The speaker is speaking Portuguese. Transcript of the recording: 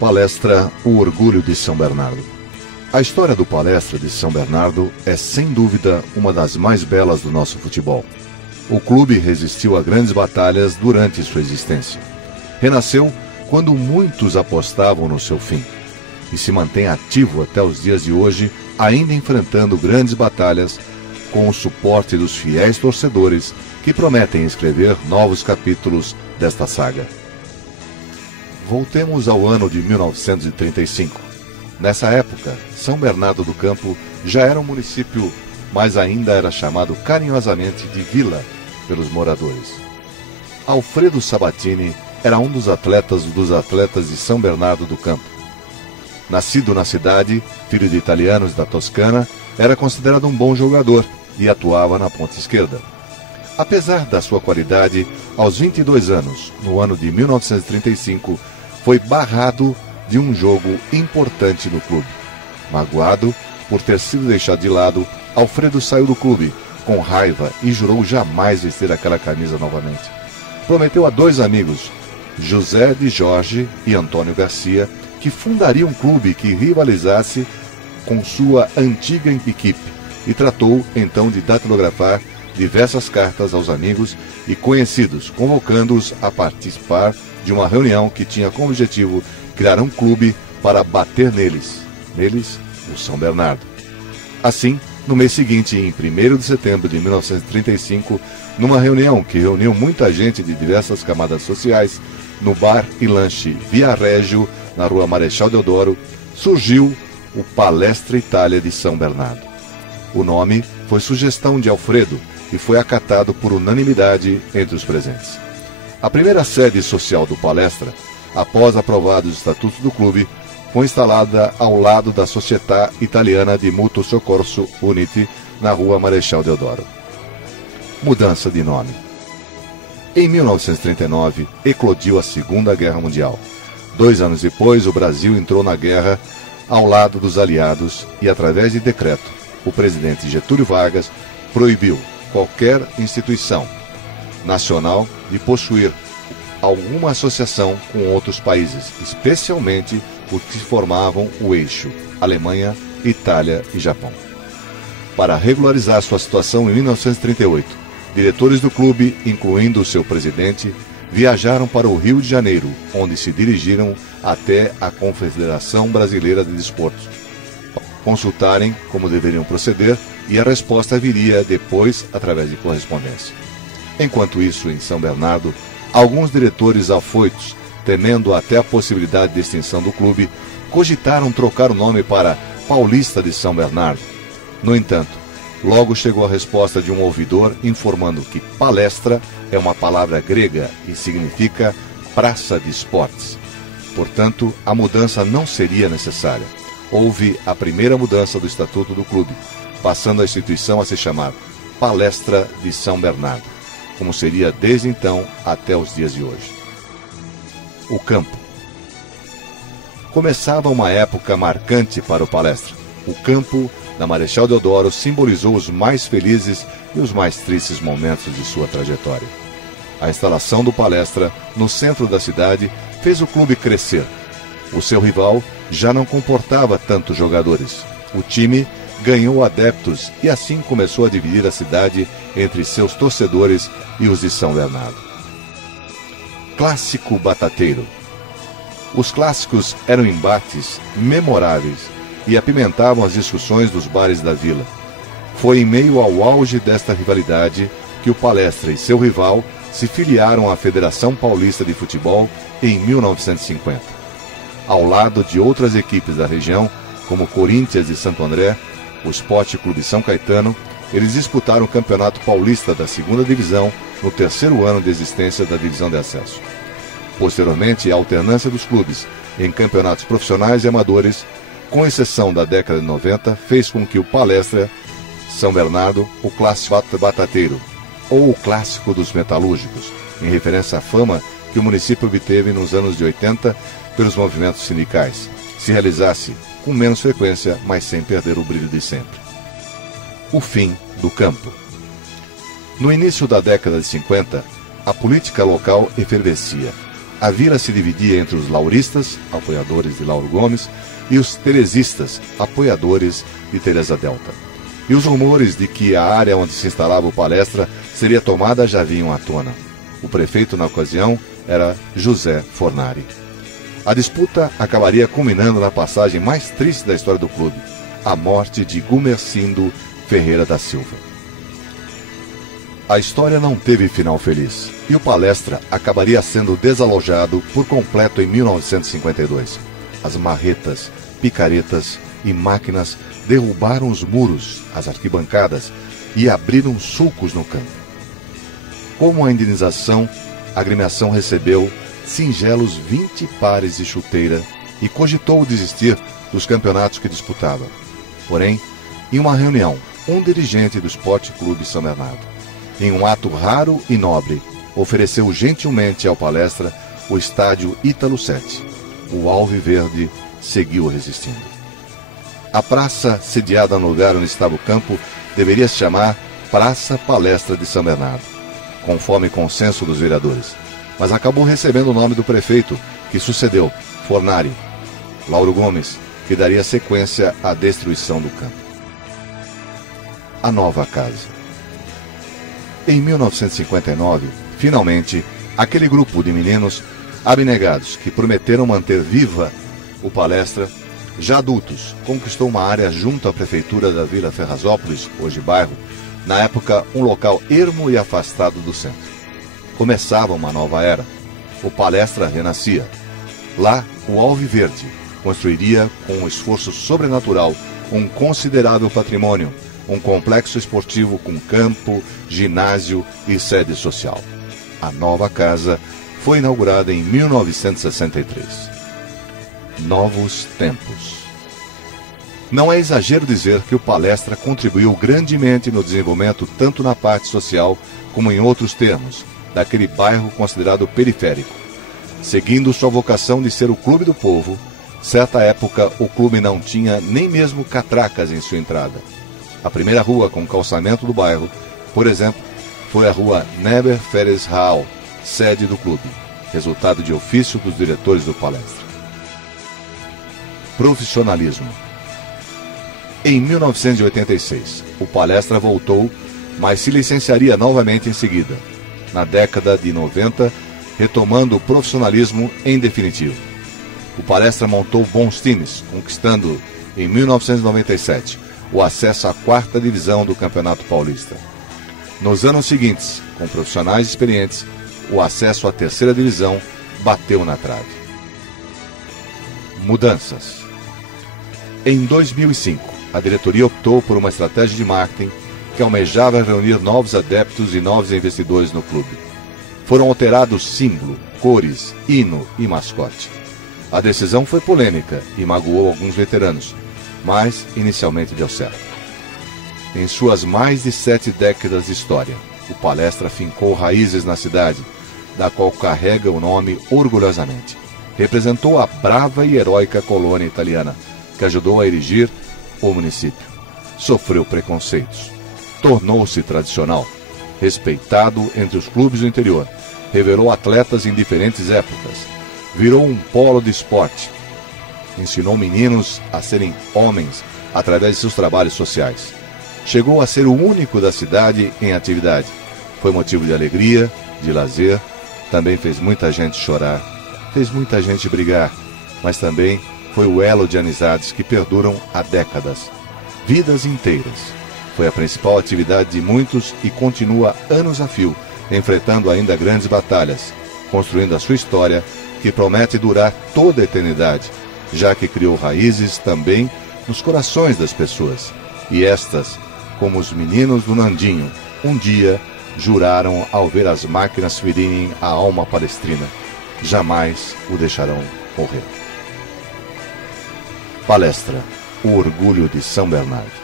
Palestra O Orgulho de São Bernardo. A história do Palestra de São Bernardo é, sem dúvida, uma das mais belas do nosso futebol. O clube resistiu a grandes batalhas durante sua existência. Renasceu quando muitos apostavam no seu fim. E se mantém ativo até os dias de hoje, ainda enfrentando grandes batalhas, com o suporte dos fiéis torcedores que prometem escrever novos capítulos desta saga. Voltemos ao ano de 1935. Nessa época, São Bernardo do Campo já era um município, mas ainda era chamado carinhosamente de Vila pelos moradores. Alfredo Sabatini era um dos atletas de São Bernardo do Campo. Nascido na cidade, filho de italianos da Toscana, era considerado um bom jogador e atuava na ponta esquerda. Apesar da sua qualidade, aos 22 anos, no ano de 1935, foi barrado de um jogo importante no clube. Magoado por ter sido deixado de lado, Alfredo saiu do clube com raiva e jurou jamais vestir aquela camisa novamente. Prometeu a dois amigos, José de Jorge e Antônio Garcia, que fundaria um clube que rivalizasse com sua antiga equipe e tratou então de datilografar diversas cartas aos amigos e conhecidos, convocando-os a participar de uma reunião que tinha como objetivo criar um clube para bater neles, o São Bernardo. Assim, no mês seguinte, em 1º de setembro de 1935, numa reunião que reuniu muita gente de diversas camadas sociais, no bar e lanche Via Régio, na rua Marechal Deodoro, surgiu o Palestra Itália de São Bernardo. O nome foi sugestão de Alfredo e foi acatado por unanimidade entre os presentes. A primeira sede social do Palestra, após aprovados os estatutos do clube, foi instalada ao lado da Società Italiana di Mutuo Soccorso Uniti, na rua Marechal Deodoro. Mudança de nome. Em 1939, eclodiu a Segunda Guerra Mundial. 2 anos depois, o Brasil entrou na guerra ao lado dos aliados e, através de decreto, o presidente Getúlio Vargas proibiu qualquer instituição nacional de possuir alguma associação com outros países, especialmente os que formavam o eixo Alemanha, Itália e Japão. Para regularizar sua situação, em 1938, diretores do clube, incluindo o seu presidente, viajaram para o Rio de Janeiro, onde se dirigiram até a Confederação Brasileira de Desportos, consultarem como deveriam proceder, e a resposta viria depois através de correspondência. Enquanto isso, em São Bernardo, alguns diretores afoitos, temendo até a possibilidade de extinção do clube, cogitaram trocar o nome para Paulista de São Bernardo. No entanto, logo chegou a resposta de um ouvidor informando que palestra é uma palavra grega e significa praça de esportes. Portanto, a mudança não seria necessária. Houve a primeira mudança do estatuto do clube, passando a instituição a se chamar Palestra de São Bernardo, como seria desde então até os dias de hoje. O campo. Começava uma época marcante para o Palestra. O campo da Marechal Deodoro simbolizou os mais felizes e os mais tristes momentos de sua trajetória. A instalação do Palestra no centro da cidade fez o clube crescer. O seu rival já não comportava tantos jogadores. O time ganhou adeptos e assim começou a dividir a cidade entre seus torcedores e os de São Bernardo. Clássico batateiro. Os clássicos eram embates memoráveis e apimentavam as discussões dos bares da vila. Foi em meio ao auge desta rivalidade que o Palestra e seu rival se filiaram à Federação Paulista de Futebol em 1950. Ao lado de outras equipes da região, como Corinthians e Santo André, o Sport Clube São Caetano, eles disputaram o Campeonato Paulista da 2ª Divisão no 3º ano de existência da Divisão de Acesso. Posteriormente, a alternância dos clubes em campeonatos profissionais e amadores, com exceção da década de 90, fez com que o Palestra São Bernardo, o clássico batateiro, ou o clássico dos metalúrgicos, em referência à fama que o município obteve nos anos de 80 pelos movimentos sindicais, se realizasse com menos frequência, mas sem perder o brilho de sempre. O fim do campo. No início da década de 50, a política local efervescia. a vila se dividia entre os lauristas, apoiadores de Lauro Gomes, e os teresistas, apoiadores de Teresa Delta. E os rumores de que a área onde se instalava o Palestra seria tomada já vinham à tona. O prefeito na ocasião era José Fornari. A disputa acabaria culminando na passagem mais triste da história do clube, a morte de Gumercindo Ferreira da Silva. A história não teve final feliz, e o Palestra acabaria sendo desalojado por completo em 1952. As marretas, picaretas e máquinas derrubaram os muros, as arquibancadas e abriram sulcos no campo. Como a indenização, a agremiação recebeu singelos 20 pares de chuteira e cogitou desistir dos campeonatos que disputava. Porém, em uma reunião, um dirigente do Esporte Clube São Bernardo, em um ato raro e nobre, ofereceu gentilmente ao Palestra o estádio Ítalo 7. O Alviverde seguiu resistindo. A praça sediada no lugar onde estava o campo deveria se chamar Praça Palestra de São Bernardo, conforme consenso dos vereadores, mas acabou recebendo o nome do prefeito, que sucedeu, Fornari, Lauro Gomes, que daria sequência à destruição do campo. A nova casa. Em 1959, finalmente, aquele grupo de meninos abnegados que prometeram manter viva o Palestra, já adultos, conquistou uma área junto à prefeitura da Vila Ferrazópolis, hoje bairro, na época um local ermo e afastado do centro. Começava uma nova era. O Palestra renascia. Lá, o Alviverde construiria, com um esforço sobrenatural, um considerável patrimônio, um complexo esportivo com campo, ginásio e sede social. A nova casa foi inaugurada em 1963. Novos tempos. Não é exagero dizer que o Palestra contribuiu grandemente no desenvolvimento tanto na parte social como em outros termos, daquele bairro considerado periférico. Seguindo sua vocação de ser o clube do povo, certa época o clube não tinha nem mesmo catracas em sua entrada. A primeira rua com calçamento do bairro, por exemplo, foi a rua Neber Feres Raal, sede do clube, resultado de ofício dos diretores do Palestra. Profissionalismo. Em 1986, o Palestra voltou, mas se licenciaria novamente em seguida, na década de 90, retomando o profissionalismo em definitivo. O Palestra montou bons times, conquistando, em 1997, o acesso à 4ª divisão do Campeonato Paulista. Nos anos seguintes, com profissionais experientes, o acesso à 3ª divisão bateu na trave. Mudanças. Em 2005, a diretoria optou por uma estratégia de marketing que almejava reunir novos adeptos e novos investidores no clube. Foram alterados símbolo, cores, hino e mascote. A decisão foi polêmica e magoou alguns veteranos, mas inicialmente deu certo. Em suas mais de 7 décadas de história, o Palestra fincou raízes na cidade, da qual carrega o nome orgulhosamente. Representou a brava e heróica colônia italiana, que ajudou a erigir o município. Sofreu preconceitos. Tornou-se tradicional, respeitado entre os clubes do interior, revelou atletas em diferentes épocas, virou um polo de esporte, ensinou meninos a serem homens através de seus trabalhos sociais. Chegou a ser o único da cidade em atividade. Foi motivo de alegria, de lazer, também fez muita gente chorar, fez muita gente brigar, mas também foi o elo de amizades que perduram há décadas, vidas inteiras. Foi a principal atividade de muitos e continua anos a fio, enfrentando ainda grandes batalhas, construindo a sua história, que promete durar toda a eternidade, já que criou raízes também nos corações das pessoas. E estas, como os meninos do Nandinho, um dia juraram ao ver as máquinas ferirem a alma palestrina, jamais o deixarão morrer. Palestra, o orgulho de São Bernardo.